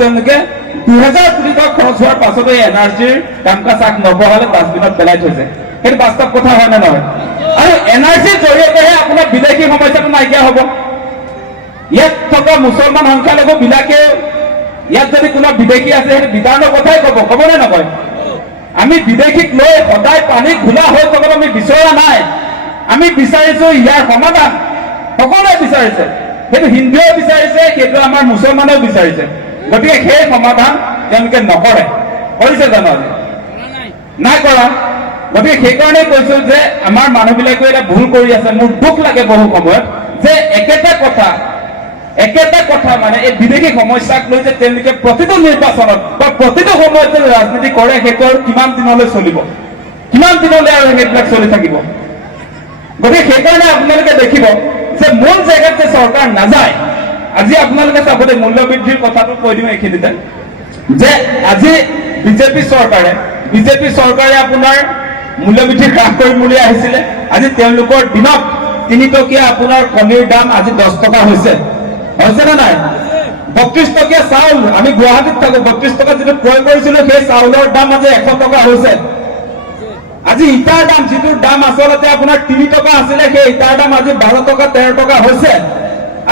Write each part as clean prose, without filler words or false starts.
তেওঁলোকে 2000 কোটি টকা খৰচ হোৱাৰ পাছতো এই এনআৰচিৰ কাম কাজ আগ নবঢ়ালে ডাষ্টবিনত পেলাই থৈছে। সেইটো বাস্তৱ কথা হয় নে নহয়? আৰু এনআৰচিৰ জৰিয়তেহে আপোনাৰ বিদেশী সমস্যাটো নাইকিয়া হ'ব। ইয়াত থকা মুছলমান সংখ্যালঘু বিলাকে ইয়াত যদি কোনো বিদেশী আছে সেইটো বিতাৰণৰ কথাই ক'ব নে নকয়? আমি বিদেশীক লৈ সদায় পানী ঘোলা হৈ থকাটো আমি বিচৰা নাই। আমি বিচাৰিছো ইয়াৰ সমাধান। সকলোৱে বিচাৰিছে, সেইটো হিন্দুৱে বিচাৰিছে, সেইটো আমাৰ মুছলমানেও বিচাৰিছে। গতিকে সেই সমাধান তেওঁলোকে নকৰে। কৰিছে জানো? আজি নাই কৰা। গতিকে সেইকাৰণে কৈছো যে আমাৰ মানুহবিলাকে এটা ভুল কৰি আছে। মোৰ দুখ লাগে বহু সময়ত যে একেটা কথা মানে এই বিদেশী সমস্যাক লৈ যে তেওঁলোকে প্ৰতিটো নিৰ্বাচনত বা প্ৰতিটো সময়ত যে ৰাজনীতি কৰে, সেইটো আৰু কিমান দিনলৈ চলিব, কিমান দিনলৈ আৰু সেইবিলাক চলি থাকিব। গতিকে সেইকাৰণে আপোনালোকে দেখিব যে মূল জেগাত যে চৰকাৰ নাযায়। আজি আপোনালোকে চাবলৈ মূল্য বৃদ্ধিৰ কথাটো কৈ দিওঁ এইখিনিতে যে আজি বিজেপি চৰকাৰে আপোনাৰ মূল্য বৃদ্ধি হ্ৰাস কৰিম বুলি আহিছিলে। আজি তেওঁলোকৰ দিনত 3 টকীয়া আপোনাৰ কণীৰ দাম আজি 10 টকা হৈছে নে নাই? 32 টকীয়া চাউল, আমি গুৱাহাটীত থাকো, 32 টকা যিটো ক্ৰয় কৰিছিলো সেই চাউলৰ দাম আজি 100 টকা হৈছে। আজি ইটাৰ দাম, যিটোৰ দাম আচলতে আপোনাৰ 3 টকা আছিলে, সেই ইটাৰ দাম আজি 12 টকা 13 টকা হৈছে।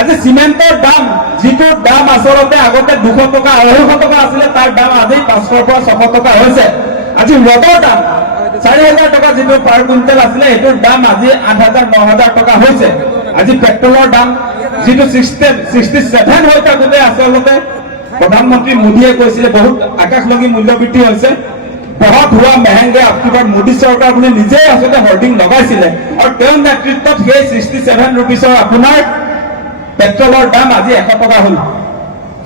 আজি চিমেণ্টৰ দাম, যিটোৰ দাম আচলতে আগতে 200 টকা 250 টকা আছিলে, তাৰ দাম আজি 500 পৰা 600 টকা হৈছে। আজি ৰডৰ দাম 4000 টকা যিটো পাৰ কুইণ্টেল আছিলে, সেইটোৰ দাম আজি 8000 9000 টকা হৈছে। আজি পেট্ৰলৰ দাম যিটো 67 হৈ থাকোতে আচলতে প্ৰধানমন্ত্ৰী মোদীয়ে কৈছিলে বহুত আকাশলংঘী মূল্য বৃদ্ধি হৈছে। বহুত হোৱা মেহেংগে আপোনাৰ মোদী চৰকাৰ বুলি নিজে আচলতে হৰ্ডিং লগাইছিলে আৰু তেওঁৰ নেতৃত্বত সেই 67 ৰুপিছৰ আপোনাৰ পেট্ৰলৰ দাম আজি 100 টকা হ'ল।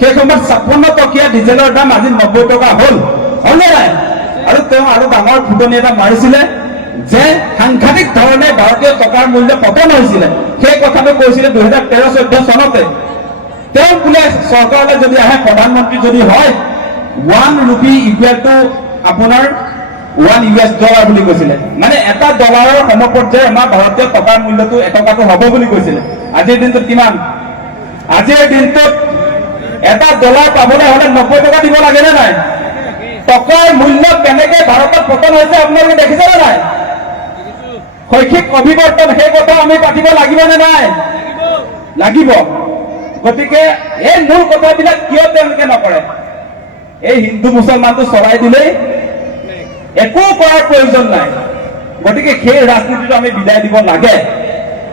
সেই সময়ত 56 টকীয়া ডিজেলৰ দাম আজি 90 টকা হ'ল নে নাই? আৰু তেওঁ আৰু ডাঙৰ ফুটনি এটা মাৰিছিলে যে সাংঘাতিক ধৰণে ভাৰতীয় টকাৰ মূল্য পতন হৈছিলে। সেই কথাটো কৈছিলে 2013-14 চনতে। তেওঁ বোলে চৰকাৰলৈ যদি আহে, প্ৰধানমন্ত্ৰী যদি হয়, 1 ৰূপী ইকুৱেল টু আপোনাৰ $1 বুলি কৈছিলে। মানে এটা ডলাৰৰ সমপৰ্যায়ৰ আমাৰ ভাৰতীয় টকাৰ মূল্যটো 1 টকাটো হ'ব বুলি কৈছিলে। আজিৰ দিনটোত কিমান? আজিৰ দিনটোত এটা ডলাৰ পাবলৈ হলে 90 টকা দিব লাগে নে নাই? টকাৰ মূল্য কেনেকে ভাৰতত পতন হৈছে আপোনালোকে দেখিছে নে নাই? শৈক্ষিক অভিৱৰ্তন, সেই কথা আমি পাতিব লাগিব নে নাই? লাগিব। গতিকে এই মূল কথাবিলাক কিয় তেওঁলোকে নকৰে? এই হিন্দু মুছলমানটো চলাই দিলেই একো কৰাৰ প্ৰয়োজন নাই। গতিকে সেই ৰাজনীতিটো আমি বিদায় দিব লাগে,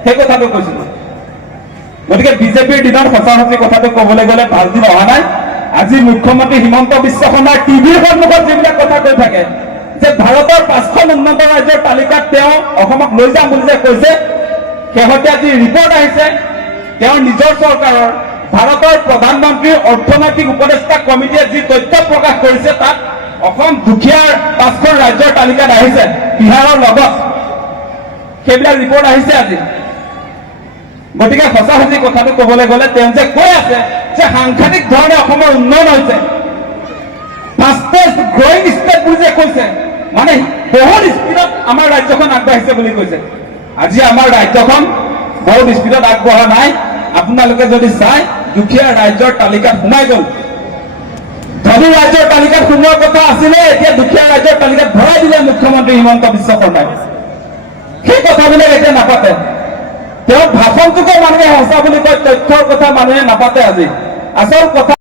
সেই কথাটো কৈছিলো। গতিকে বিজেপিৰ দিনত সঁচা কথাটো কবলৈ গলে ভাল দিন অহা নাই। আজি মুখ্যমন্ত্ৰী হিমন্ত বিশ্ব শৰ্মাৰ টিভিৰ সন্মুখত যিবিলাক কথা কৈ থাকে যে ভাৰতৰ 5খন উন্নত ৰাজ্যৰ তালিকাত তেওঁ অসমক লৈ যাম বুলি যে কৈছে, শেহতীয়া যি ৰিপৰ্ট আহিছে তেওঁৰ নিজৰ চৰকাৰৰ ভাৰতৰ প্ৰধানমন্ত্ৰীৰ অৰ্থনৈতিক উপদেষ্টা কমিটিয়ে যি তথ্য প্ৰকাশ কৰিছে, তাত অসম দুখীয়াৰ 5খন ৰাজ্যৰ তালিকাত আহিছে বিহাৰৰ লগত। সেইবিলাক ৰিপৰ্ট আহিছে আজি। গতিকে সঁচা কথাটো কবলৈ গলে তেওঁ যে কৈ আছে যে সাংঘাতিক ধৰণে অসমৰ উন্নয়ন হৈছে, ফাষ্টেষ্ট গ্ৰয়িং ষ্টেট বুলি যে কৈছে, মানে বহুত স্পীডত আমাৰ ৰাজ্যখন আগবাঢ়িছে বুলি কৈছে। আজি আমাৰ ৰাজ্যখন বহুত স্পীডত আগবঢ়া নাই। আপোনালোকে যদি চাই, দুখীয়া ৰাজ্যৰ তালিকাত সোমাই গল। ধনী ৰাজ্যৰ তালিকাত সোমোৱাৰ কথা আছিলে, এতিয়া দুখীয়া ৰাজ্যৰ তালিকাত ভৰাই দিলে মুখ্যমন্ত্ৰী হিমন্ত বিশ্ব শৰ্মাই। সেই কথাবিলাক এতিয়া নাপাতে। তেওঁ ভাষণটোকে মানুহে সঁচা বুলি কয়, তথ্যৰ কথা মানুহে নাপাতে। আজি আচল কথা